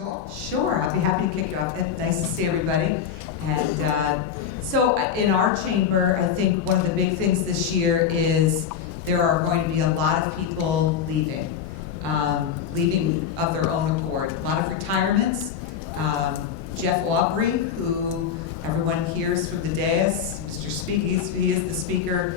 us off? Sure, I'll be happy to kick you off. And nice to see everybody. And so in our chamber, I think one of the big things this year is there are going to be a lot of people leaving of their own accord. A lot of retirements. Jeff Aubrey, who everyone hears from the dais, Mr. Speaker, he is the speaker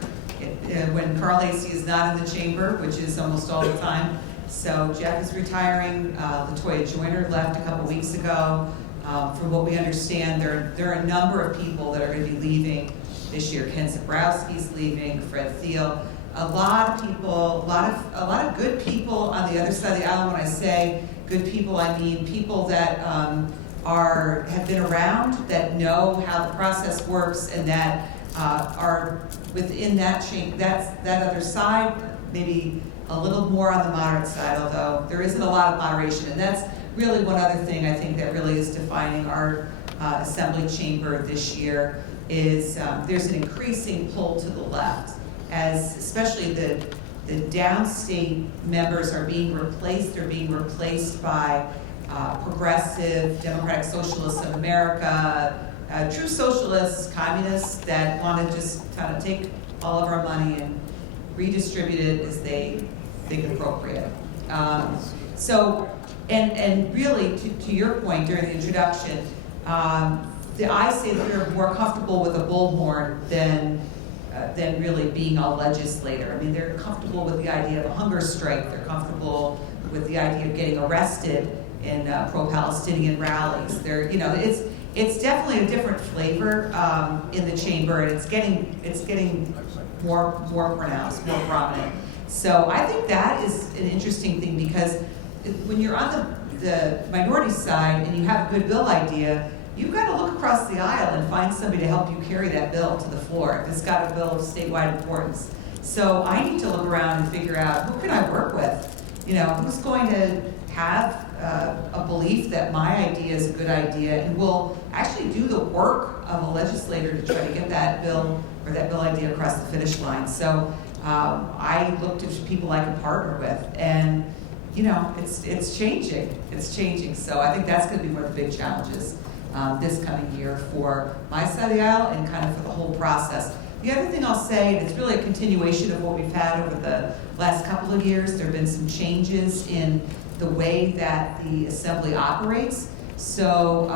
when Carl Hasty is not in the chamber, which is almost all the time. So Jeff is retiring. Latoya Joyner left a couple weeks ago. From what we understand, there are a number of people that are going to be leaving this year. Ken Zabrowski's leaving, Fred Thiel. A lot of people, a lot of good people on the other side of the aisle. When I say good people, I mean people that have been around, that know how the process works, and that are within that other side, maybe a little more on the moderate side, although there isn't a lot of moderation. And that's really one other thing I think that really is defining our assembly chamber this year is there's an increasing pull to the left, as especially the downstate members are being replaced. They're being replaced by progressive, democratic socialists of America, true socialists, communists that want to just kind of take all of our money and redistribute it as they think appropriate. And really, to your point during the introduction, I say that they're more comfortable with a bullhorn than really being a legislator. I mean, they're comfortable with the idea of a hunger strike. They're comfortable with the idea of getting arrested in pro-Palestinian rallies. It's definitely a different flavor in the chamber, and it's getting more pronounced, more prominent. So I think that is an interesting thing, because when you're on the minority side and you have a good bill idea, you've got to look across the aisle and find somebody to help you carry that bill to the floor if it's got a bill of statewide importance. So I need to look around and figure out, who can I work with? Who's going to have a belief that my idea is a good idea and will actually do the work of a legislator to try to get that bill or that bill idea across the finish line. So I looked at people I could partner with, and it's changing. It's changing. So I think that's going to be one of the big challenges this coming year for my side of the aisle and kind of for the whole process. The other thing I'll say, and it's really a continuation of what we've had over the last couple of years, there have been some changes in the way that the assembly operates. So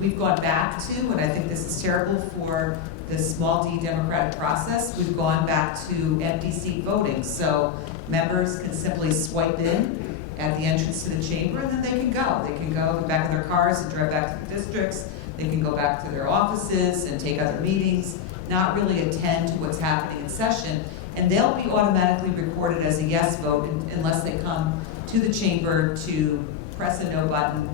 we've gone back to, and I think this is terrible for the small d democratic process, we've gone back to empty seat voting. So members can simply swipe in at the entrance to the chamber, and then they can go. They can go back in their cars and drive back to the districts. They can go back to their offices and take other meetings, not really attend to what's happening in session. And they'll be automatically recorded as a yes vote unless they come to the chamber to press a no button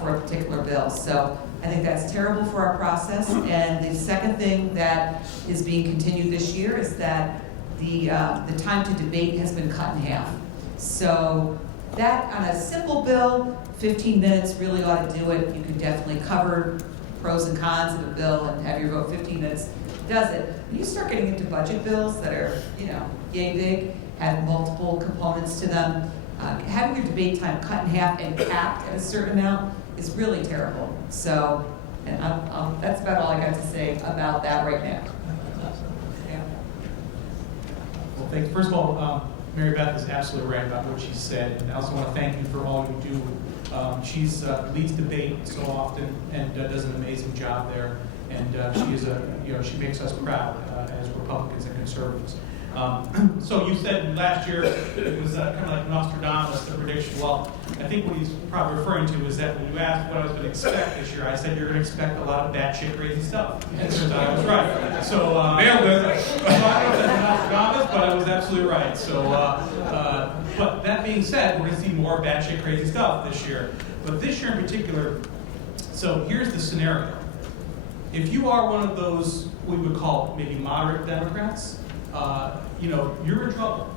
for a particular bill. So I think that's terrible for our process. And the second thing that is being continued this year is that the time to debate has been cut in half. So that, on a simple bill, 15 minutes really ought to do it. You can definitely cover pros and cons of a bill and have your vote 15 minutes. Does it? When you start getting into budget bills that are, yay big, have multiple components to them, having your debate time cut in half and capped at a certain amount is really terrible. So, and that's about all I got to say about that right now. Yeah. Well, thanks. First of all, Mary Beth is absolutely right about what she said, and I also want to thank you for all you do. She's leads debate so often and does an amazing job there, and she is she makes us proud as Republicans and conservatives. So you said last year it was kind of like Nostradamus, the prediction. Well, I think what he's probably referring to is that when you asked what I was going to expect this year, I said you're going to expect a lot of batshit crazy stuff. And it turns out I was right. So, nailed it. So I don't know if that's Nostradamus, but I was absolutely right. So, but that being said, we're going to see more batshit crazy stuff this year. But this year in particular, so here's the scenario. If you are one of those we would call maybe moderate Democrats, you're in trouble.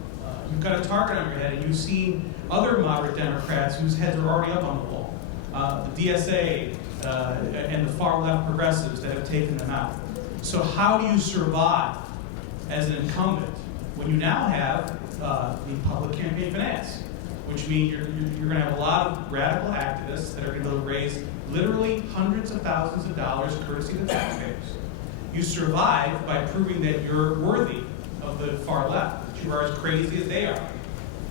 You've got a target on your head, and you've seen other moderate Democrats whose heads are already up on the wall. The DSA and the far left progressives that have taken them out. So how do you survive as an incumbent when you now have the public campaign finance? which means you're going to have a lot of radical activists that are going to raise literally hundreds of thousands of dollars courtesy to taxpayers. You survive by proving that you're worthy of the far left, that you are as crazy as they are.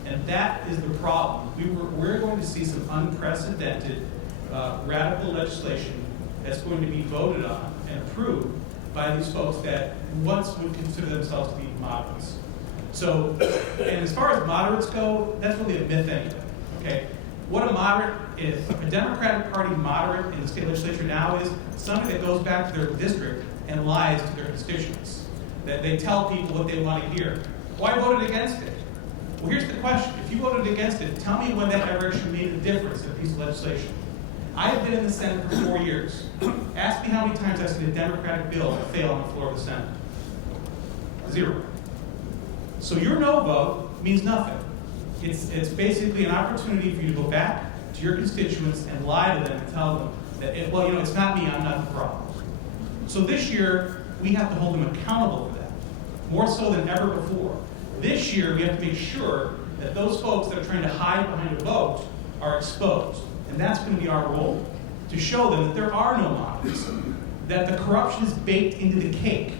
And that is the problem. We're going to see some unprecedented radical legislation that's going to be voted on and approved by these folks that once would consider themselves to be moderates. So, and as far as moderates go, that's really a myth anyway, okay? What a moderate is, a Democratic Party moderate in the state legislature now is somebody that goes back to their district and lies to their constituents. That they tell people what they want to hear. Why voted against it? Well, here's the question. If you voted against it, tell me when that ever actually made a difference in a piece of legislation. I have been in the Senate for 4 years. Ask me how many times I've seen a Democratic bill fail on the floor of the Senate. 0. So your no vote means nothing. It's basically an opportunity for you to go back to your constituents and lie to them and tell them that, well, you know, it's not me, I'm not the problem. So this year, we have to hold them accountable for that, more so than ever before. This year, we have to make sure that those folks that are trying to hide behind a vote are exposed. And that's going to be our role, to show them that there are no moderates, that the corruption is baked into the cake.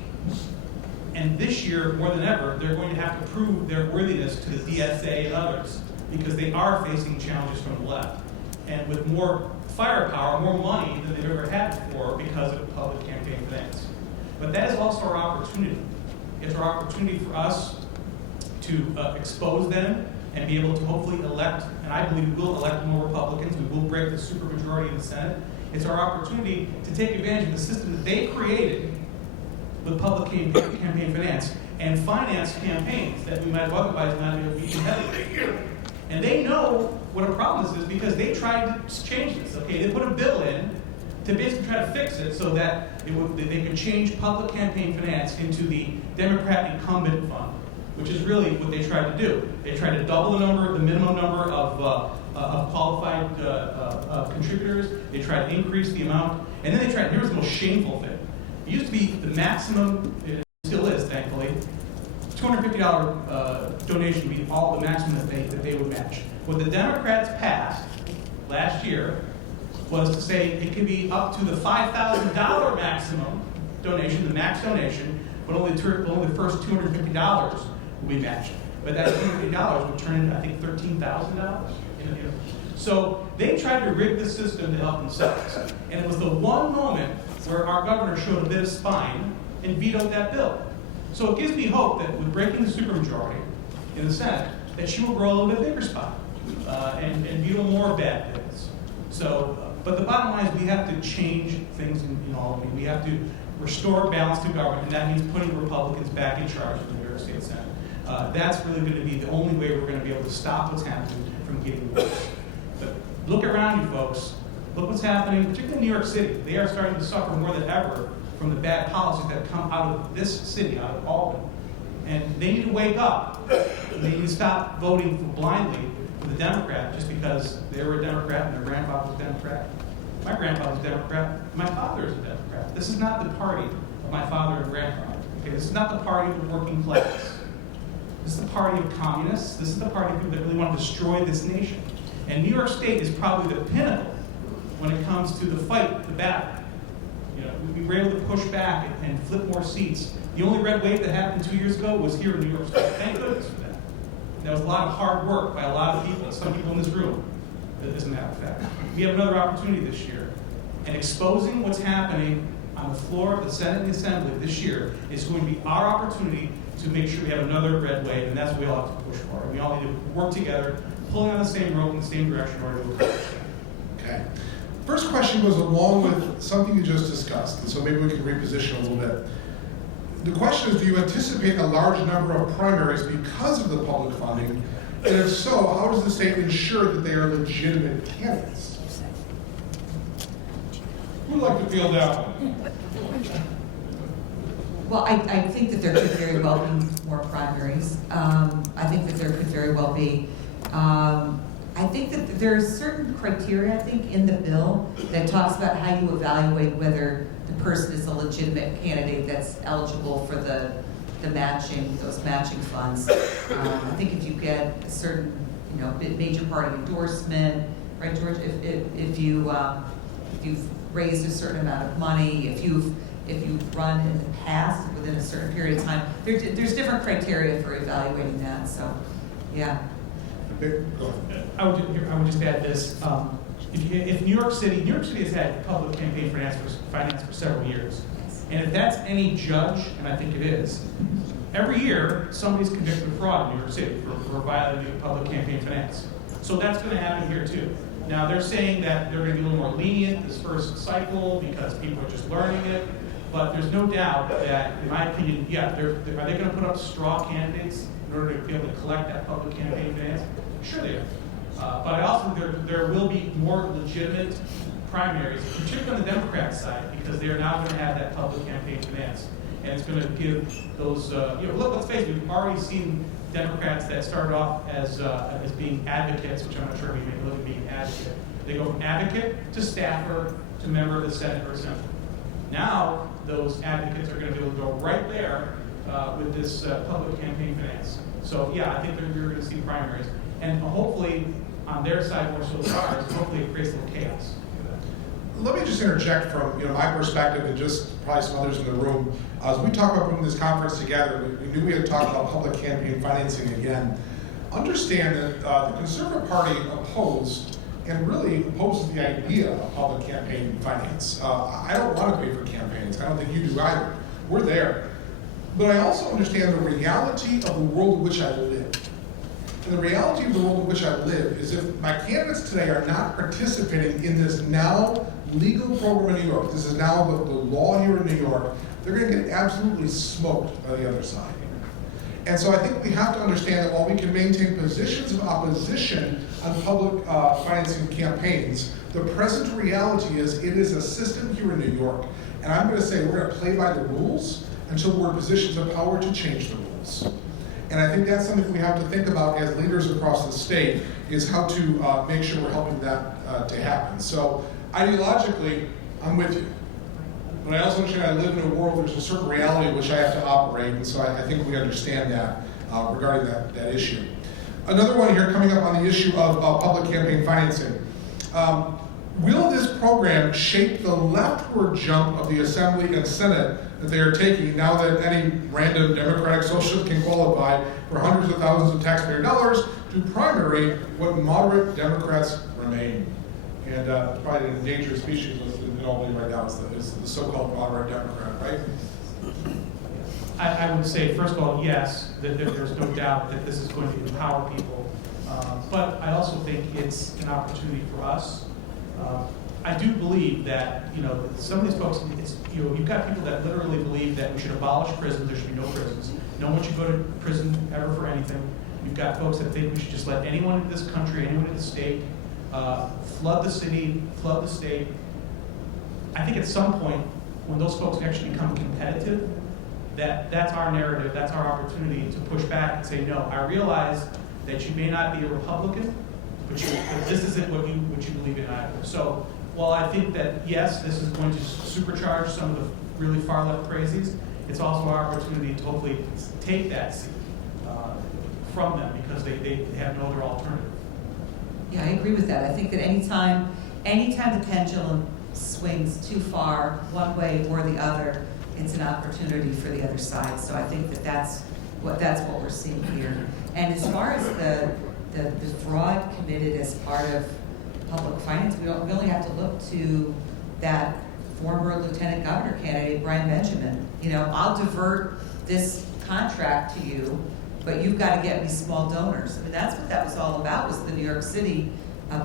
And this year, more than ever, they're going to have to prove their worthiness to the DSA and others, because they are facing challenges from the left. And with more firepower, more money than they've ever had before because of public campaign finance. But that is also our opportunity. It's our opportunity for us to expose them and be able to hopefully elect, and I believe we will elect more Republicans, we will break the supermajority in the Senate. It's our opportunity to take advantage of the system that they created with public campaign finance and finance campaigns that we might otherwise not be able to be competitive. And they know what a problem this is because they tried to change this. Okay, they put a bill in to basically try to fix it so that they could change public campaign finance into the Democrat incumbent fund, which is really what they tried to do. They tried to double the minimum number of qualified contributors. They tried to increase the amount, and then they tried. Here's the most shameful thing. It used to be the maximum, it still is, thankfully, $250 donation would be all the maximum that they would match. What the Democrats passed last year was to say it could be up to the $5,000 maximum donation, the max donation, but only the first $250 will be matched. But that $250 would turn into, I think, $13,000. So they tried to rig the system to help themselves. And it was the one moment where our governor showed a bit of spine and vetoed that bill. So it gives me hope that with breaking the supermajority in the Senate, that she will grow a little bit bigger spot and veto more bad bills. So, but the bottom line is we have to change things in all of it. We have to restore balance to government, and that means putting Republicans back in charge of the New York State Senate. That's really going to be the only way we're going to be able to stop what's happening from getting worse. But look around you, folks. Look what's happening, particularly in New York City. They are starting to suffer more than ever from the bad policies that come out of this city, out of Albany. And they need to wake up. They need to stop voting blindly for the Democrat just because they were a Democrat and their grandfather was a Democrat. My grandfather was a Democrat. My father is a Democrat. This is not the party of my father and grandfather. Okay? This is not the party of the working class. This is the party of communists. This is the party of people that really want to destroy this nation. And New York State is probably the pinnacle when it comes to the fight, the battle. You know, we were able to push back and flip more seats. The only red wave that happened 2 years ago was here in New York State. Thank goodness for that. That was a lot of hard work by a lot of people, some people in this room, as a matter of fact. We have another opportunity this year. And exposing what's happening on the floor of the Senate and the Assembly this year is going to be our opportunity to make sure we have another red wave, and that's what we all have to push for. We all need to work together, pulling on the same rope in the same direction in order to accomplish that. Okay. First question goes along with something you just discussed, and so maybe we can reposition a little bit. The question is, do you anticipate a large number of primaries because of the public funding? And if so, how does the state ensure that they are legitimate candidates? Who'd like to field that one? Well, I think that there could very well be more primaries. I think that there could very well be. I think that there's certain criteria, I think, in the bill that talks about how you evaluate whether the person is a legitimate candidate that's eligible for the matching, those matching funds. I think if you get a certain, major party endorsement, right, George? If you've raised a certain amount of money, if you've run in the past within a certain period of time, there's different criteria for evaluating that. So, yeah. I would just add this. If New York City has had public campaign finance for several years, and if that's any judge, and I think it is, every year somebody's convicted of fraud in New York City for violating public campaign finance. So that's going to happen here too. Now they're saying that they're going to be a little more lenient this first cycle because people are just learning it. But there's no doubt that, in my opinion, are they going to put up straw candidates in order to be able to collect that public campaign finance? Sure they are. But I also think there will be more legitimate primaries, particularly on the Democrat side, because they are now going to have that public campaign finance. And it's going to give those, look, let's face it, we've already seen Democrats that started off as being advocates, which I'm not sure we make a living being an advocate. They go from advocate to staffer to member of the Senate or Assembly. Now, those advocates are going to be able to go right there with this public campaign finance. So, I think we're going to see primaries. And hopefully, on their side more so than ours, hopefully it creates a little chaos. Let me just interject from my perspective and just probably some others in the room. As we talk about putting this conference together, we knew we had talked about public campaign financing again. Understand that the Conservative Party opposed and really opposes the idea of public campaign finance. I don't want to pay for campaigns. I don't think you do either. We're there. But I also understand the reality of the world in which I live. And the reality of the world in which I live is if my candidates today are not participating in this now legal program in New York, this is now the law here in New York, they're going to get absolutely smoked by the other side. And so I think we have to understand that while we can maintain positions of opposition on public financing campaigns, the present reality is it is a system here in New York. And I'm going to say we're going to play by the rules until we're in positions of power to change the rules. And I think that's something we have to think about as leaders across the state, is how to make sure we're helping that to happen. So ideologically, I'm with you. But I also understand I live in a world, there's a certain reality in which I have to operate, and so I think we understand that regarding that issue. Another one here coming up on the issue of public campaign financing. Will this program shape the leftward jump of the Assembly and Senate that they are taking now that any random Democratic socialist can qualify for hundreds of thousands of taxpayer dollars to primary what moderate Democrats remain? And probably an endangered species in Albany right now is the so-called moderate Democrat, right? I would say, first of all, yes, that there's no doubt that this is going to empower people. But I also think it's an opportunity for us. I do believe that, some of these folks, you've got people that literally believe that we should abolish prisons, there should be no prisons. No one should go to prison ever for anything. You've got folks that think we should just let anyone in this country, anyone in the state, flood the city, flood the state. I think at some point, when those folks actually become competitive, that's our narrative, that's our opportunity to push back and say, no, I realize that you may not be a Republican, but this isn't what you believe in either. So while I think that, yes, this is going to supercharge some of the really far left crazies, it's also our opportunity to hopefully take that seat from them because they have no other alternative. Yeah, I agree with that. I think that anytime the pendulum swings too far one way or the other, it's an opportunity for the other side. So I think that's what we're seeing here. And as far as the fraud committed as part of public finance, we only have to look to that former lieutenant governor candidate, Brian Benjamin. I'll divert this contract to you, but you've got to get me small donors. I mean, that's what that was all about, was the New York City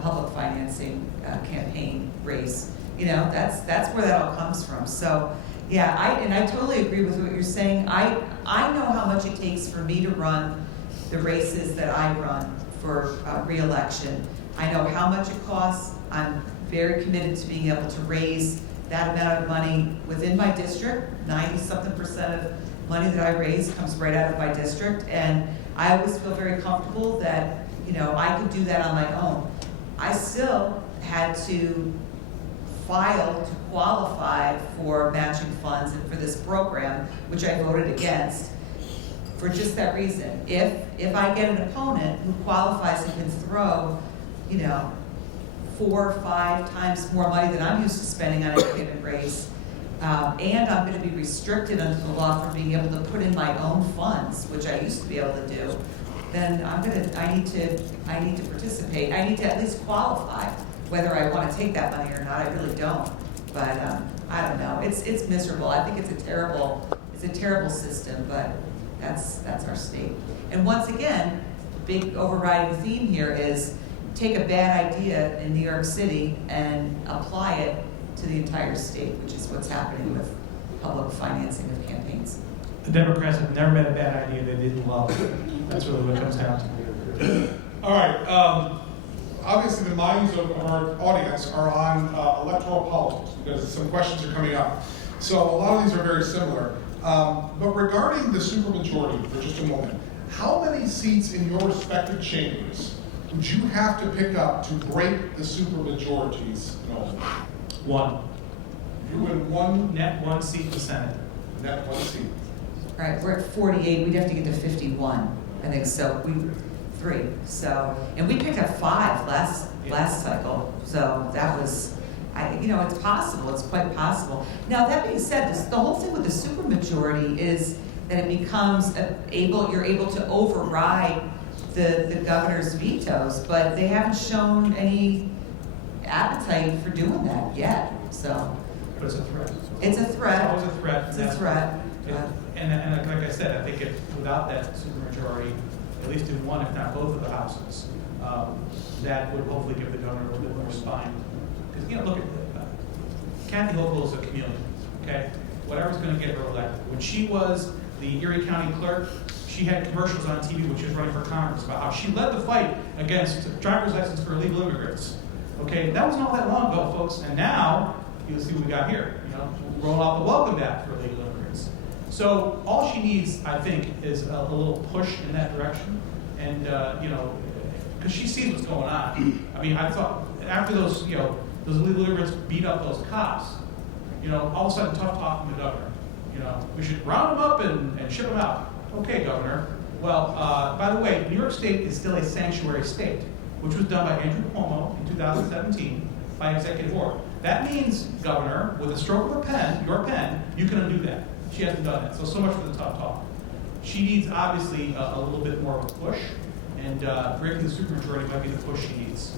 public financing campaign race. That's where that all comes from. So, yeah, I totally agree with what you're saying. I know how much it takes for me to run the races that I run for re-election. I know how much it costs. I'm very committed to being able to raise that amount of money within my district. 90-something% of money that I raise comes right out of my district, and I always feel very comfortable that I could do that on my own. I still had to file to qualify for matching funds and for this program, which I voted against. for just that reason. If I get an opponent who qualifies and can throw, 4 or 5 times more money than I'm used to spending on a given race, and I'm going to be restricted under the law from being able to put in my own funds, which I used to be able to do, then I need to participate. I need to at least qualify. Whether I want to take that money or not, I really don't. But I don't know. It's miserable. I think it's a terrible system. But that's our state. And once again, the big overriding theme here is take a bad idea in New York City and apply it to the entire state, which is what's happening with public financing of campaigns. The Democrats have never met a bad idea they didn't love. That's really what it comes down to. All right. Obviously, the minds of our audience are on electoral politics because some questions are coming up. So a lot of these are very similar. But regarding the supermajority, for just a moment, how many seats in your respective chambers would you have to pick up to break the supermajorities? No. 1. You win 1 Net 1 seat in the Senate. net 1 seat. Right, we're at 48. We'd have to get to 51. I think so. 3. So, and we picked up 5 last cycle. So that was, it's possible. It's quite possible. Now that being said, the whole thing with the supermajority is that it becomes you're able to override the governor's vetoes, but they haven't shown any appetite for doing that yet. So, But it's a threat. it's a threat. It's always a threat. It's a threat. And like I said, I think without that supermajority, at least in one, if not both of the houses, that would hopefully give the governor a little bit more spine. Because, look at Kathy Hochul is a chameleon, okay? Whatever's going to get her elected. When she was the Erie County clerk, she had commercials on TV when she was running for Congress about how she led the fight against driver's license for illegal immigrants. Okay, that wasn't all that long ago, folks. And now, you'll see what we got here. Roll out the welcome back for illegal immigrants. So all she needs, I think, is a little push in that direction. And, because she sees what's going on. I mean, I thought after those illegal immigrants beat up those cops, all of a sudden tough talk from the governor. We should round them up and ship them out. Okay, Governor. Well, by the way, New York State is still a sanctuary state, which was done by Andrew Cuomo in 2017 by executive order. That means, Governor, with a stroke of a pen, your pen, you can undo that. She hasn't done that. So much for the tough talk. She needs, obviously, a little bit more of a push, and breaking the supermajority might be the push she needs.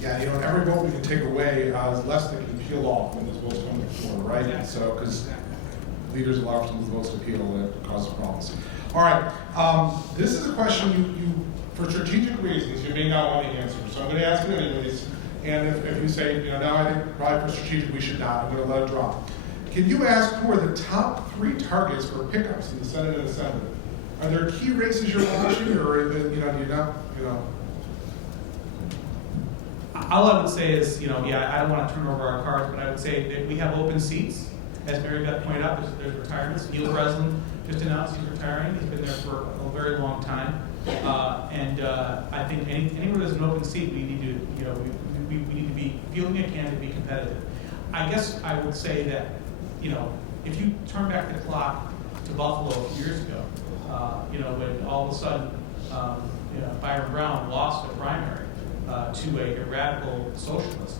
Yeah, every vote we can take away is less that can peel off when those votes come to the floor, right? Yeah. So, because leaders allow some of the votes to peel and it causes problems. All right, this is a question you, for strategic reasons, you may not want to answer. So I'm going to ask it anyways. And if you say, no, I think probably for strategic we should not, I'm going to let it drop. Can you ask who are the top 3 targets for pickups in the Senate and Assembly? Are there key races you're watching, or do you not, All I would say is, I don't want to turn over our cards, but I would say that we have open seats. As Mary Beth pointed out, there's retirements. Neil Breslin just announced he's retiring. He's been there for a very long time. And I think anywhere there's an open seat, we need to, we need to be fielding a candidate to be competitive. I guess I would say that, if you turn back the clock to Buffalo a few years ago, when all of a sudden, Byron Brown lost a primary to a radical socialist,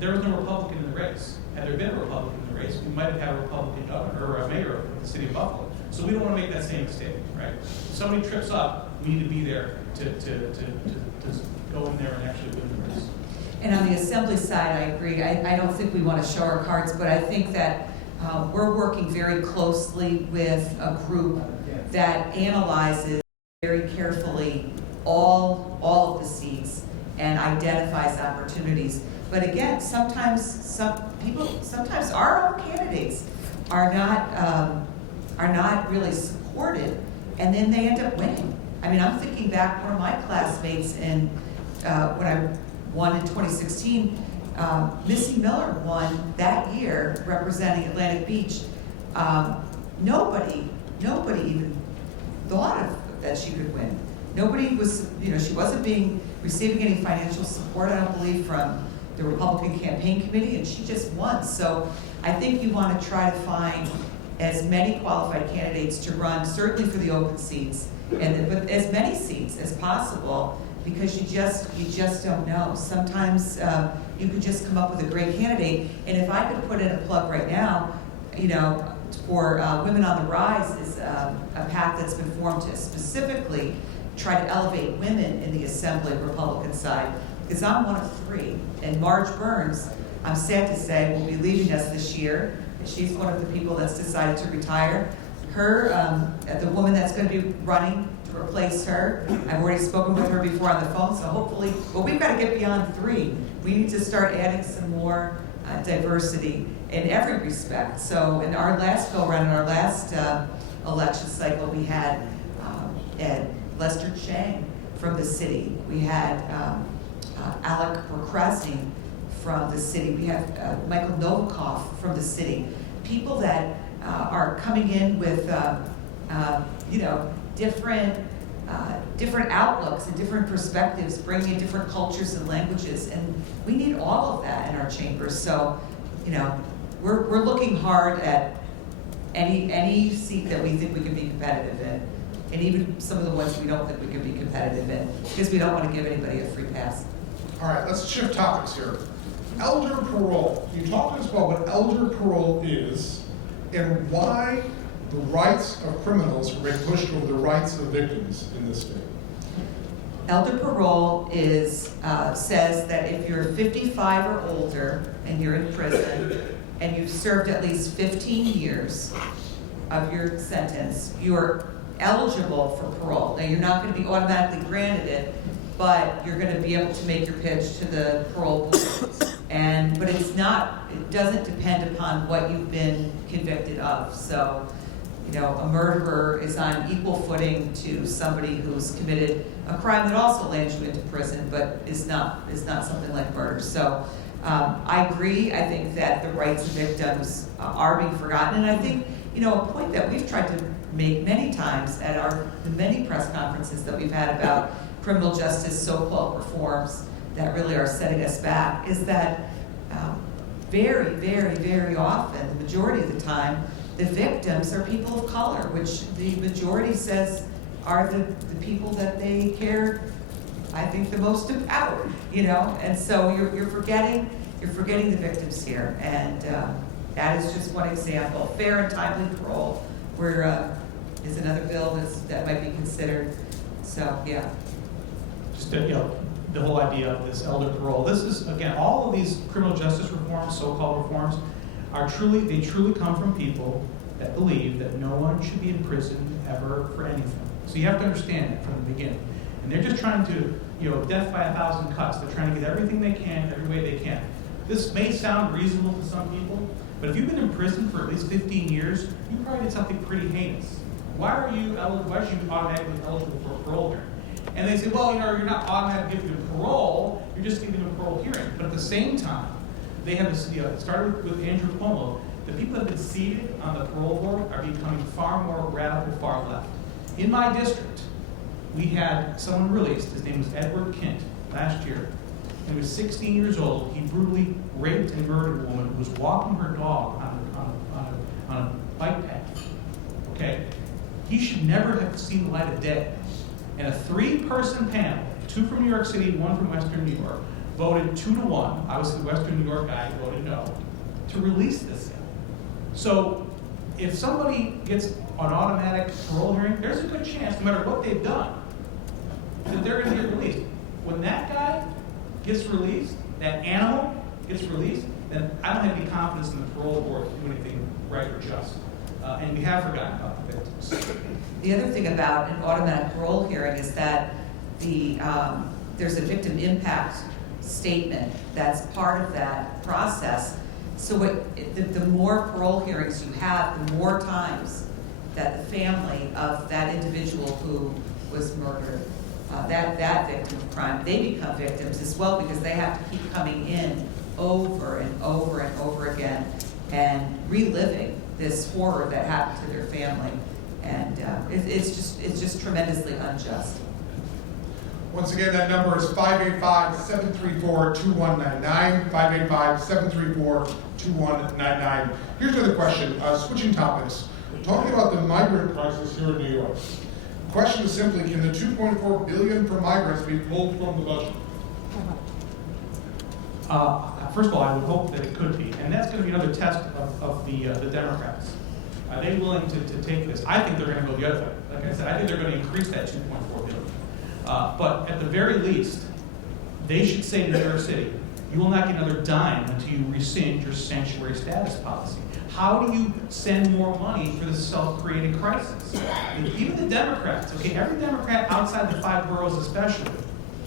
there was no Republican in the race. Had there been a Republican in the race, we might have had a Republican governor or a mayor of the city of Buffalo. So we don't want to make that same mistake, right? If somebody trips up, we need to be there to go in there and actually win the race. And on the Assembly side, I agree. I don't think we want to show our cards, but I think that we're working very closely with a group that analyzes very carefully all of the seats and identifies opportunities. But again, sometimes our own candidates are not really supported, and then they end up winning. I mean, I'm thinking back, one of my classmates when I won in 2016, Missy Miller won that year representing Atlantic Beach. Nobody even thought that she could win. Nobody was, she wasn't receiving any financial support, I don't believe, from the Republican campaign committee, and she just won. So I think you want to try to find as many qualified candidates to run, certainly for the open seats, and but as many seats as possible, because you just don't know. Sometimes you could just come up with a great candidate. And if I could put in a plug right now, you know, for Women on the Rise is a PAC that's been formed to specifically try to elevate women in the Assembly Republican side. Because I'm one of 3, and Marge Burns, I'm sad to say, will be leaving us this year. She's one of the people that's decided to retire. Her, the woman that's going to be running to replace her, I've already spoken with her before on the phone, so hopefully, well, we've got to get beyond 3. We need to start adding some more diversity in every respect. So in our last go-around, in our last election cycle, we had Lester Chang from the city. We had Alec Burkrasny from the city. We have Michael Novikov from the city. People that are coming in with, you know, different outlooks and different perspectives, bringing in different cultures and languages, and we need all of that in our chambers. So, you know, we're looking hard at any seat that we think we can be competitive in, and even some of the ones we don't think we can be competitive in, because we don't want to give anybody a free pass. All right, let's shift topics here. Elder parole. Can you talk to us about what elder parole is and why the rights of criminals are being pushed over the rights of victims in this state? Elder parole is says that if you're 55 or older and you're in prison and you've served at least 15 years of your sentence, you're eligible for parole. Now, you're not going to be automatically granted it, but you're going to be able to make your pitch to the parole board. But it doesn't depend upon what you've been convicted of. So, you know, a murderer is on equal footing to somebody who's committed a crime that also lands you into prison, but is not something like murder. So I agree. I think that the rights of victims are being forgotten. And I think, you know, a point that we've tried to make many times at the many press conferences that we've had about criminal justice so-called reforms that really are setting us back is that very, very, very often, the majority of the time, the victims are people of color, which the majority says are the people that they care, I think, the most about, you know. And so you're forgetting the victims here, and that is just one example. Fair and timely parole, where is another bill that might be considered. So yeah. Just you know, the whole idea of this elder parole. This is, again, all of these criminal justice reforms, so-called reforms, they truly come from people that believe that no one should be in prison ever for anything. So you have to understand that from the beginning. And they're just trying to, you know, death by 1,000 cuts. They're trying to get everything they can, every way they can. This may sound reasonable to some people, but if you've been in prison for at least 15 years, you probably did something pretty heinous. Why should you automatically eligible for a parole hearing? And they say, well, you know, you're not automatically given parole, you're just given a parole hearing. But at the same time, they have this, you know, it started with Andrew Cuomo. The people that have been seated on the parole board are becoming far more radical, far left. In my district, we had someone released, his name was Edward Kint, last year. He was 16 years old. He brutally raped and murdered a woman who was walking her dog on a bike path. Okay? He should never have seen the light of day. And a 3-person panel, 2 from New York City, 1 from Western New York, voted 2-1. I was the Western New York guy who voted no, to release this guy. So if somebody gets an automatic parole hearing, there's a good chance, no matter what they've done, that they're going to get released. When that guy gets released, that animal gets released, then I don't have any confidence in the parole board to do anything right or just. And we have forgotten about the victims. The other thing about an automatic parole hearing is that there's a victim impact statement that's part of that process. So the more parole hearings you have, the more times that the family of that individual who was murdered, that victim of crime, they become victims as well, because they have to keep coming in over and over and over again and reliving this horror that happened to their family. And it's just tremendously unjust. Once again, that number is 585-734-2199, 585-734-2199. Here's another question, switching topics. Talking about the migrant crisis here in New York. The question is simply, can the $2.4 billion for migrants be pulled from the budget? First of all, I would hope that it could be, and that's going to be another test of the Democrats. Are they willing to take this? I think they're going to go the other way. Like I said, I think they're going to increase that $2.4 billion. But at the very least, they should say to New York City, you will not get another dime until you rescind your sanctuary status policy. How do you send more money for this self-created crisis? Even the Democrats, okay, every Democrat outside the 5 boroughs especially,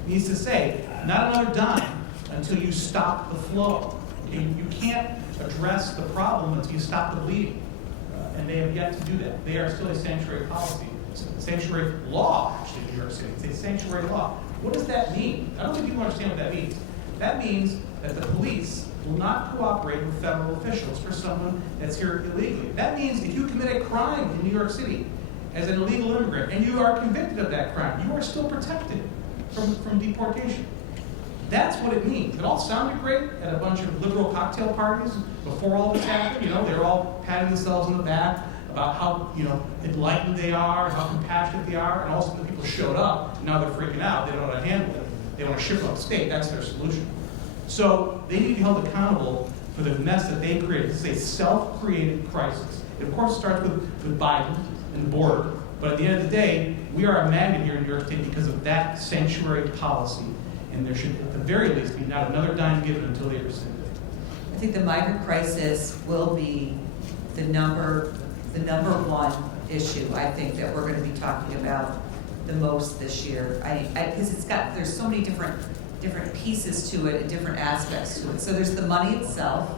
needs to say, not another dime until you stop the flow. Okay? You can't address the problem until you stop the bleeding. And they have yet to do that. They are still a sanctuary policy. It's a sanctuary law, actually, in New York City. It's a sanctuary law. What does that mean? I don't think people understand what that means. That means that the police will not cooperate with federal officials for someone that's here illegally. That means if you commit a crime in New York City as an illegal immigrant and you are convicted of that crime, you are still protected from deportation. That's what it means. It all sounded great at a bunch of liberal cocktail parties before all this happened. You know, they're all patting themselves on the back about how, enlightened they are, how compassionate they are, and all of a sudden the people showed up, and now they're freaking out. They don't know how to handle it. They want to ship it off the state. That's their solution. So they need to be held accountable for the mess that they created. It's a self-created crisis. It, of course, starts with Biden and the border. But at the end of the day, we are a magnet here in New York State because of that sanctuary policy. And there should, at the very least, be not another dime given until they rescind it. I think the migrant crisis will be the number one issue, I think, that we're going to be talking about the most this year. Because there's so many different pieces to it and different aspects to it. So there's the money itself,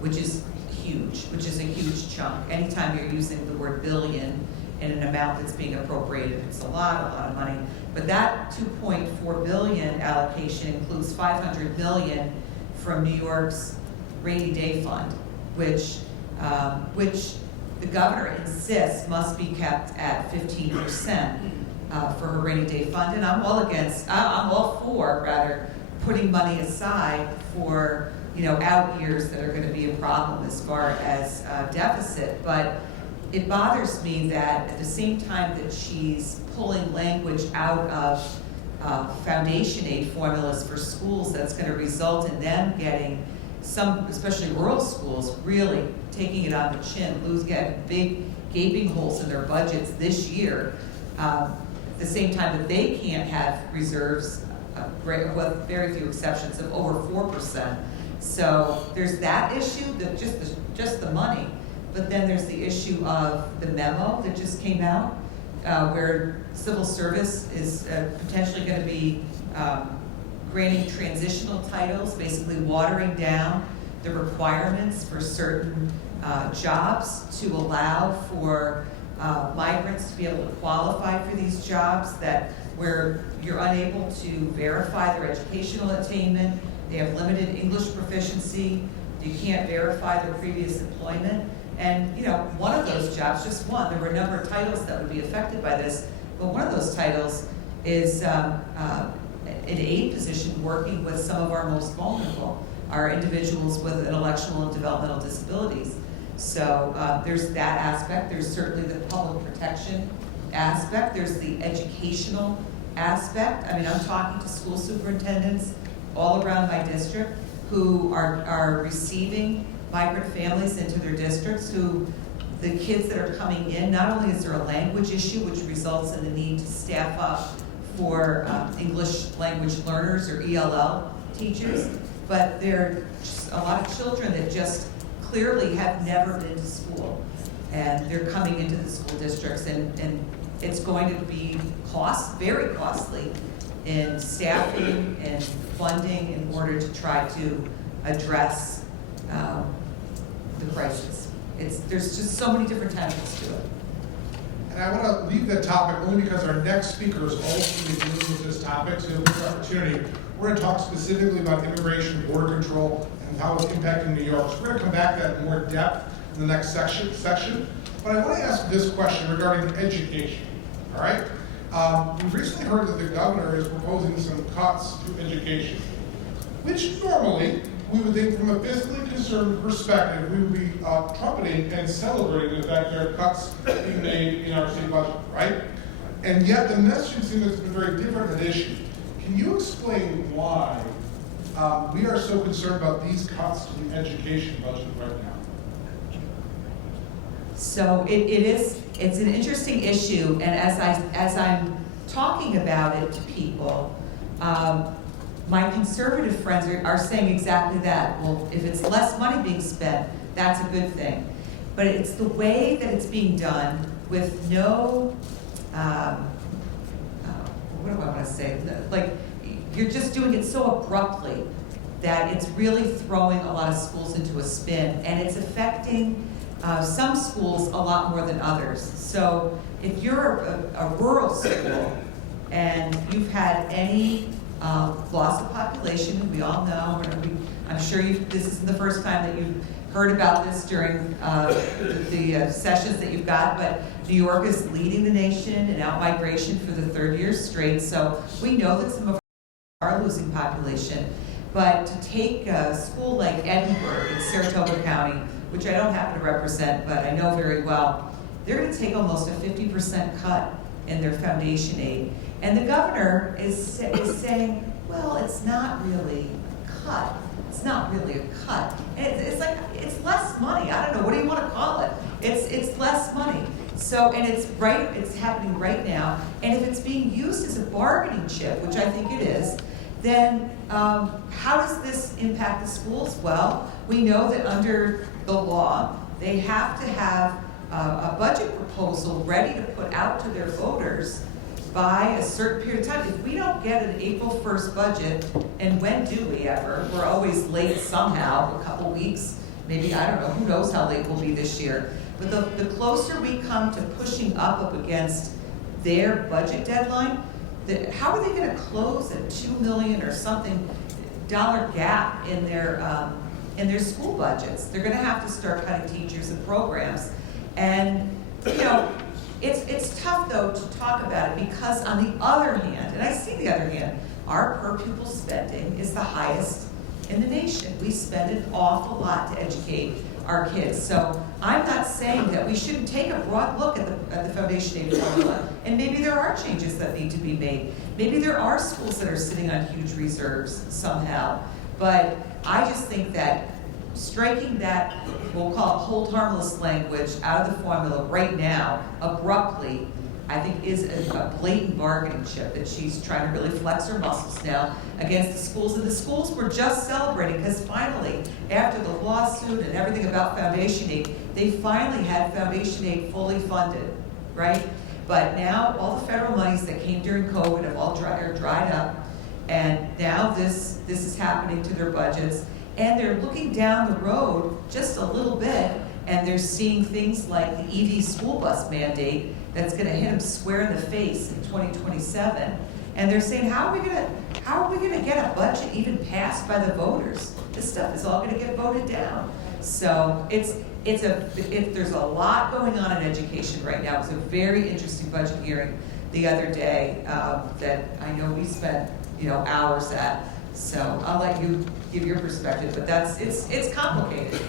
which is huge, which is a huge chunk. Anytime you're using the word billion in an amount that's being appropriated, it's a lot of money. But that $2.4 billion allocation includes $500 million from New York's rainy day fund, which the governor insists must be kept at 15% for her rainy day fund. And I'm all for putting money aside for out years that are going to be a problem as far as deficit. But it bothers me that at the same time that she's pulling language out of foundation aid formulas for schools that's going to result in them getting some, especially rural schools, really taking it on the chin, getting big gaping holes in their budgets this year, at the same time that they can't have reserves, with very few exceptions, of over 4%. So there's that issue, just the money. But then there's the issue of the memo that just came out, where civil service is potentially going to be granting transitional titles, basically watering down the requirements for certain jobs to allow for migrants to be able to qualify for these jobs, where you're unable to verify their educational attainment, they have limited English proficiency, you can't verify their previous employment. And one of those jobs, just one, there were a number of titles that would be affected by this, but one of those titles is an aid position working with some of our most vulnerable, our individuals with intellectual and developmental disabilities. So there's that aspect. There's certainly the public protection aspect. There's the educational aspect. I mean, I'm talking to school superintendents all around my district who are receiving migrant families into their districts, who the kids that are coming in, not only is there a language issue which results in the need to staff up for English language learners or ELL teachers, but there are just a lot of children that just clearly have never been to school, and they're coming into the school districts, and it's going to be very costly in staffing and funding in order to try to address the crisis. There's just so many different tangents to it. And I want to leave that topic only because our next speaker is also dealing with this topic, so it'll be an opportunity. We're going to talk specifically about immigration, border control, and how it's impacting New York. So we're going to come back to that in more depth in the next section. But I want to ask this question regarding education. All right? We recently heard that the governor is proposing some cuts to education, which normally we would think from a fiscally concerned perspective, we would be trumpeting and celebrating the fact there are cuts being made in our city budget, right? And yet the messaging seems to be very different at issue. Can you explain why we are so concerned about these cuts to the education budget right now? So it's an interesting issue, and as I'm talking about it to people, my conservative friends are saying exactly that. Well, if it's less money being spent, that's a good thing. But it's the way that it's being done with no, what do I want to say? Like, you're just doing it so abruptly that it's really throwing a lot of schools into a spin, and it's affecting some schools a lot more than others. So if you're a rural school and you've had any loss of population, and we all know, I'm sure this isn't the first time that you've heard about this during the sessions that you've got, but New York is leading the nation in out-migration for the third year straight, so we know that some of are losing population. But to take a school like Edinburgh in Saratoga County, which I don't happen to represent, but I know very well, they're going to take almost a 50% cut in their foundation aid. And the governor is saying, well, it's not really a cut. It's not really a cut. And it's like, it's less money. I don't know, what do you want to call it? It's less money. So, and it's happening right now. And if it's being used as a bargaining chip, which I think it is, then how does this impact the schools? Well, we know that under the law, they have to have a budget proposal ready to put out to their voters by a certain period of time. If we don't get an April 1st budget, and when do we ever? We're always late somehow, a couple weeks, maybe, I don't know, who knows how late we'll be this year. But the closer we come to pushing up against their budget deadline, how are they going to close a $2 million or something dollar gap in their school budgets? They're going to have to start cutting teachers and programs. And, you know, it's tough, though, to talk about it because, on the other hand, and I see the other hand, our per pupil spending is the highest in the nation. We spend an awful lot to educate our kids. So I'm not saying that we shouldn't take a broad look at the foundation aid formula, and maybe there are changes that need to be made. Maybe there are schools that are sitting on huge reserves somehow. But I just think that striking that, we'll call it hold harmless language out of the formula right now, abruptly, I think is a blatant bargaining chip that she's trying to really flex her muscles now against the schools. And the schools were just celebrating because finally, after the lawsuit and everything about foundation aid, they finally had foundation aid fully funded, right? But now all the federal monies that came during COVID have all dried up, and now this is happening to their budgets. And they're looking down the road just a little bit, and they're seeing things like the EV school bus mandate that's going to hit them square in the face in 2027. And they're saying, how are we going to get a budget even passed by the voters? This stuff is all going to get voted down. So there's a lot going on in education right now. It was a very interesting budget hearing the other day that I know we spent hours at. So I'll let you give your perspective, but it's complicated.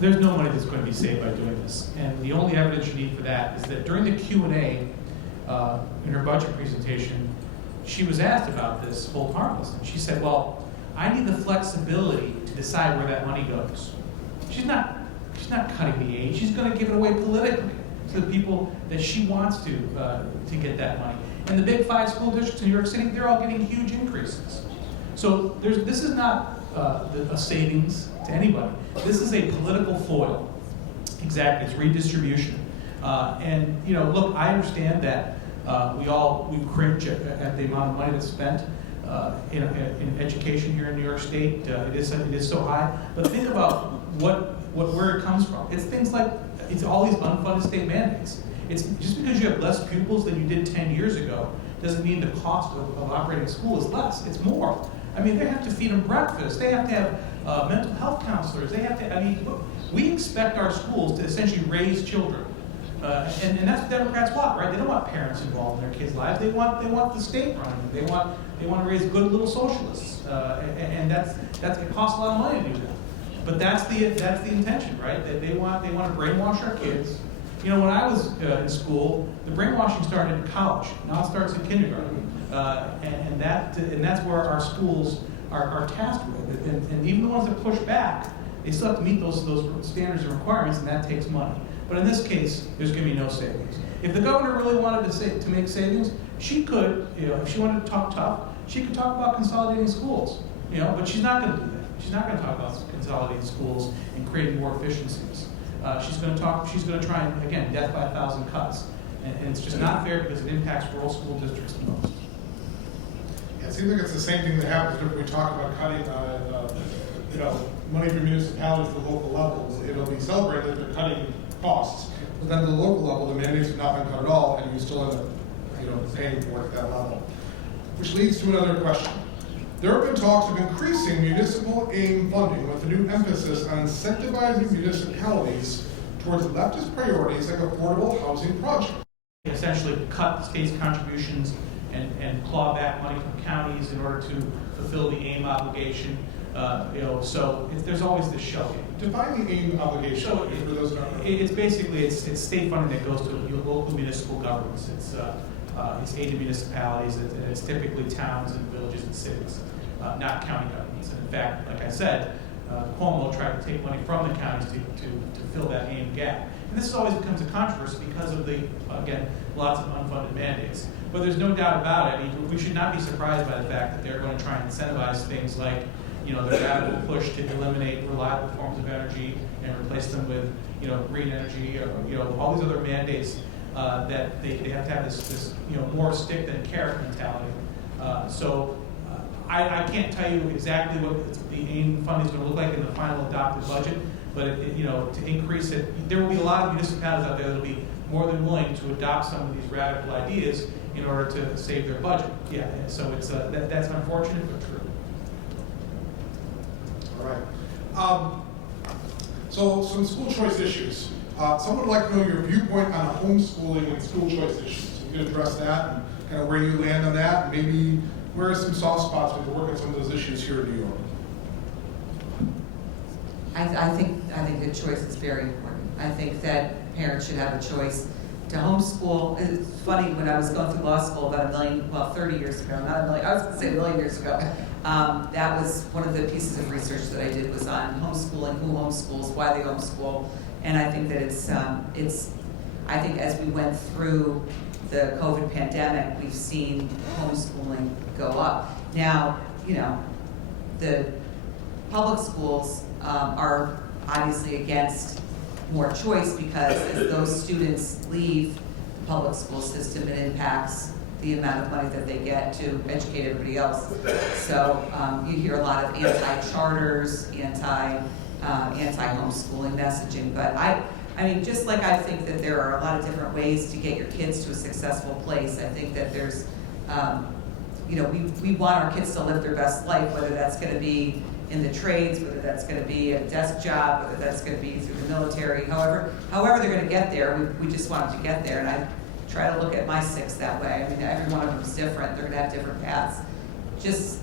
There's no money that's going to be saved by doing this. And the only evidence you need for that is that during the Q&A in her budget presentation, she was asked about this hold harmless. And she said, well, I need the flexibility to decide where that money goes. She's not cutting the aid. She's going to give it away politically to the people that she wants to get that money. And the big 5 school districts in New York City, they're all getting huge increases. So this is not a savings to anybody. This is a political foil. Exactly, it's redistribution. And look, I understand that we cringe at the amount of money that's spent in education here in New York State. It is so high. But think about where it comes from. It's things like it's all these unfunded state mandates. It's just because you have less pupils than you did 10 years ago doesn't mean the cost of operating a school is less. It's more. I mean, they have to feed them breakfast. They have to have mental health counselors. They have to. I mean, we expect our schools to essentially raise children. And that's what Democrats want, right? They don't want parents involved in their kids' lives. They want the state running. They want to raise good little socialists, and it costs a lot of money to do that. But that's the intention, right? That they want to brainwash our kids. You know, when I was in school, the brainwashing started in college. Now it starts in kindergarten, and that's where our schools are tasked with. And even the ones that push back, they still have to meet those standards and requirements, and that takes money. But in this case, there's going to be no savings. If the governor really wanted to make savings, she could, if she wanted to talk tough, she could talk about consolidating schools, but she's not going to do that. She's not going to talk about consolidating schools and creating more efficiencies. She's going to try and, again, death by 1,000 cuts. And it's just not fair because it impacts rural school districts the most. Yeah, it seems like it's the same thing that happens when we talk about cutting, money from municipalities at the local levels. It'll be celebrated that they're cutting costs, but then at the local level, the mandates have not been cut at all, and you still end up, paying for it at that level. Which leads to another question. There have been talks of increasing municipal aim funding with a new emphasis on incentivizing municipalities towards leftist priorities like affordable housing projects. Essentially cut the state's contributions and claw back money from counties in order to fulfill the AIM obligation. So there's always this shell game. Define the AIM obligation So for those who don't know. it's basically it's state funding that goes to local municipal governments. It's aided municipalities, and it's typically towns and villages and cities, not county governments. And in fact, like I said, Cuomo tried to take money from the counties to fill that AIM gap. And this always becomes a controversy because of again, lots of unfunded mandates. But there's no doubt about it. I mean, we should not be surprised by the fact that they're going to try and incentivize things like, the radical push to eliminate reliable forms of energy and replace them with, green energy, or, all these other mandates that they have to have this more stick than carrot mentality. I can't tell you exactly what the AIM funding is going to look like in the final adopted budget, but to increase it, there will be a lot of municipalities out there that will be more than willing to adopt some of these radical ideas in order to save their budget. Yeah, so it's that's unfortunate but true. All right. So some school choice issues. Someone would like to know your viewpoint on homeschooling and school choice issues. You can address that and kind of where you land on that, and maybe where are some soft spots we can work on some of those issues here in New York. I think that choice is very important. I think that parents should have a choice to homeschool. It's funny, when I was going through law school about 30 years ago, not a million, I was going to say a million years ago, that was one of the pieces of research that I did was on homeschooling, who homeschools, why they homeschool, and I think that I think as we went through the COVID pandemic, we've seen homeschooling go up. Now, the public schools are obviously against more choice because as those students leave the public school system, it impacts the amount of money that they get to educate everybody else. So you hear a lot of anti-charters, anti-homeschooling messaging. But I mean, just like I think that there are a lot of different ways to get your kids to a successful place, I think that there's, we want our kids to live their best life, whether that's going to be in the trades, whether that's going to be a desk job, whether that's going to be through the military, however they're going to get there, we just want them to get there. And I try to look at my six that way. I mean, every one of them is different. They're going to have different paths.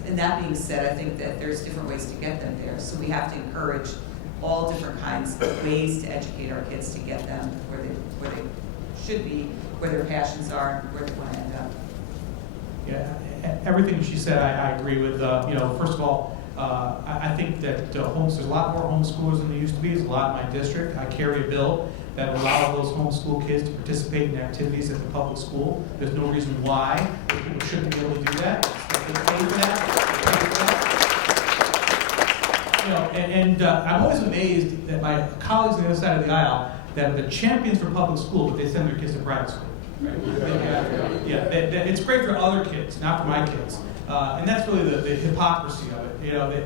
And that being said, I think that there's different ways to get them there. So we have to encourage all different kinds of ways to educate our kids to get them where they should be, where their passions are, and where they want to end up. Yeah, everything she said I agree with. First of all, I think that there's a lot more homeschoolers than there used to be. There's a lot in my district. I carry a bill that allows those homeschool kids to participate in activities at the public school. There's no reason why people shouldn't be able to do that. They pay for that. I'm always amazed that my colleagues on the other side of the aisle that are the champions for public school, but they send their kids to private school. Right? It's great for other kids, not for my kids. And that's really the hypocrisy of it.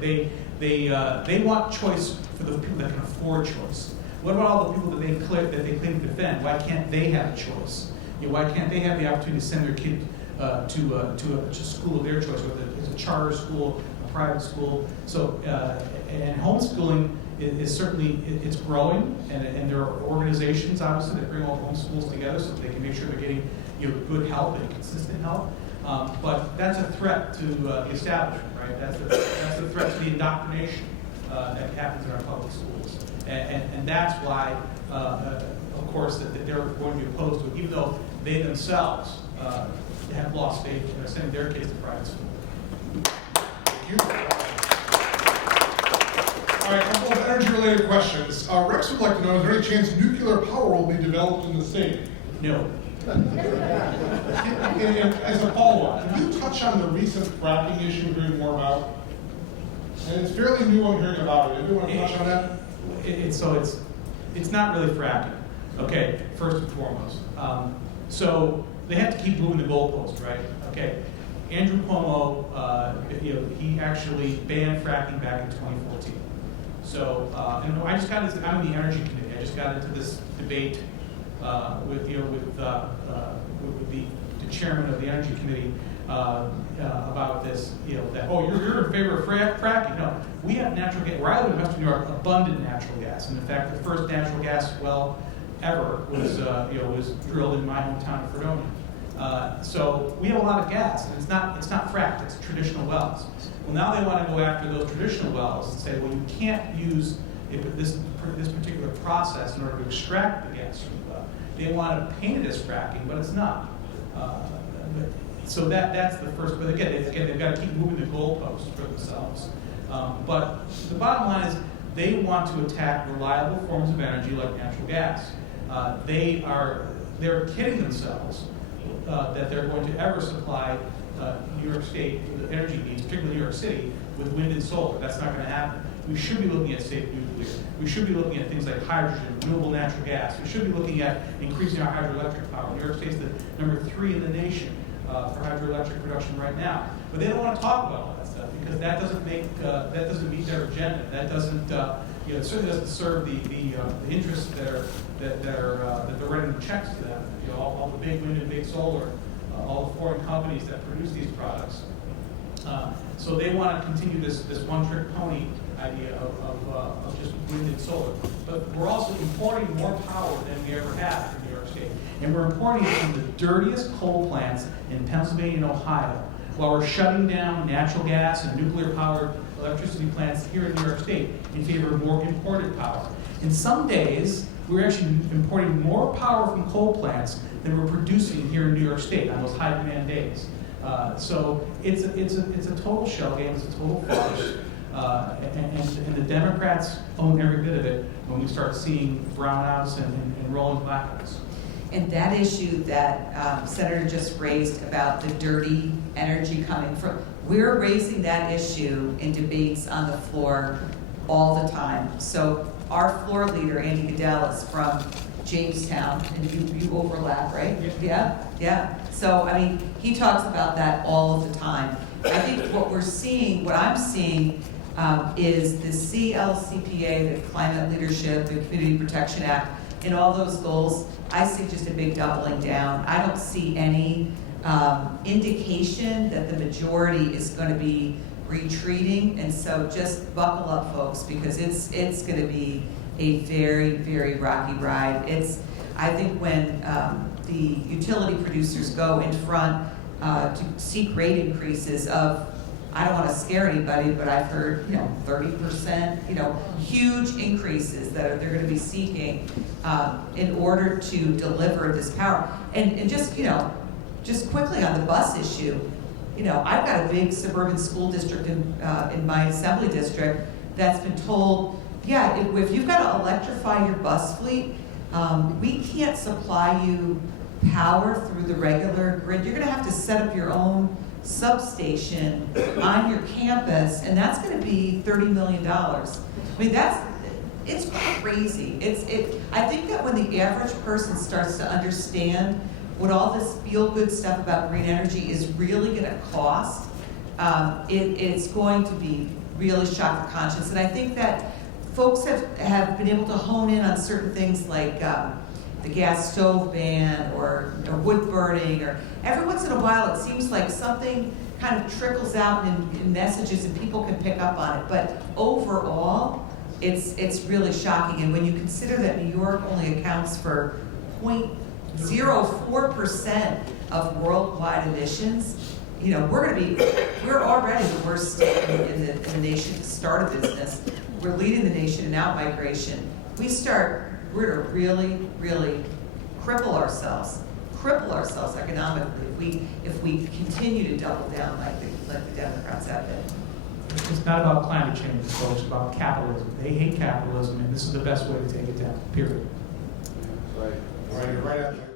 They want choice for the people that can afford choice. What about all the people that they claim to defend? Why can't they have a choice? Why can't they have the opportunity to send their kid to a school of their choice, whether it's a charter school, a private school? So, and homeschooling is certainly, it's growing, and there are organizations, obviously, that bring all home schools together so that they can make sure they're getting good help and consistent help. But that's a threat to the establishment, right? That's a threat to the indoctrination that happens in our public schools. And that's why, of course, that they're going to be opposed to it, even though they themselves have lost faith in sending their kids to private school. Thank you. All right, a couple of energy-related questions. Rex would like to know, is there any chance nuclear power will be developed in the state? No. And as a follow-up, can you touch on the recent fracking issue we're hearing more about? And it's fairly new, I'm hearing about it. Anyone want to touch on that? It's not really fracking. Okay, first and foremost. So they have to keep moving the goalposts, right? Okay. Andrew Cuomo, he actually banned fracking back in 2014. So, and I just got into, I'm in the Energy Committee. I just got into this debate with the chairman of the Energy Committee about this, that, oh, you're in favor of fracking. No, we have natural gas. Where I live in Western New York, abundant natural gas. And in fact, the first natural gas well ever was drilled in my hometown of Fredonia. So we have a lot of gas, and it's not fracked. It's traditional wells. Well, now they want to go after those traditional wells and say, well, you can't use this particular process in order to extract the gas from the well. They want to paint it as fracking, but it's not. So that's the first. But again, they've got to keep moving the goalposts for themselves. But the bottom line is they want to attack reliable forms of energy like natural gas. They're kidding themselves that they're going to ever supply New York State with energy needs, particularly New York City, with wind and solar. That's not going to happen. We should be looking at safe nuclear. We should be looking at things like hydrogen, renewable natural gas. We should be looking at increasing our hydroelectric power. New York State's the number 3 in the nation for hydroelectric production right now. But they don't want to talk about all that stuff because that doesn't meet their agenda. That doesn't it certainly doesn't serve the interests that they're writing the checks to them. All the big wind and big solar, all the foreign companies that produce these products. So they want to continue this one-trick pony idea of just wind and solar. But we're also importing more power than we ever have in New York State. And we're importing it from the dirtiest coal plants in Pennsylvania and Ohio, while we're shutting down natural gas and nuclear-powered electricity plants here in New York State in favor of more imported power. And some days, we're actually importing more power from coal plants than we're producing here in New York State on those high-demand days. So it's a total shell game. It's a total farce. And the Democrats own every bit of it when we start seeing brownouts and rolling blackouts. And that issue that Senator just raised about the dirty energy coming from, we're raising that issue in debates on the floor all the time. So our floor leader, Andy Goodell, is from Jamestown, and you overlap, right? Yeah. So, I mean, he talks about that all of the time. I think what I'm seeing is the CLCPA, the Climate Leadership, the Community Protection Act, and all those goals. I see just a big doubling down. I don't see any indication that the majority is going to be retreating, and so just buckle up, folks, because it's going to be a very, very rocky ride. I think when the utility producers go in front to seek rate increases of, I don't want to scare anybody, but I've heard 30%, huge increases that they're going to be seeking in order to deliver this power. And just quickly on the bus issue, I've got a big suburban school district in my assembly district that's been told, if you've got to electrify your bus fleet, we can't supply you power through the regular grid. You're going to have to set up your own substation on your campus, and that's going to be $30 million. I mean, it's crazy. I think that when the average person starts to understand what all this feel-good stuff about green energy is really going to cost, it's going to be really shock the conscience. And I think that folks have been able to hone in on certain things like the gas stove ban or wood burning, or every once in a while it seems like something kind of trickles out in messages and people can pick up on it. But overall, it's really shocking. And when you consider that New York only accounts for 0.04% of worldwide emissions, you know, we're already the worst in the nation to start a business. We're leading the nation in out-migration. We're to really, really cripple ourselves economically if we continue to double down like the Democrats have been. It's not about climate change, folks, it's about capitalism. They hate capitalism, and this is the best way to take it down, period. Right, you're right at that.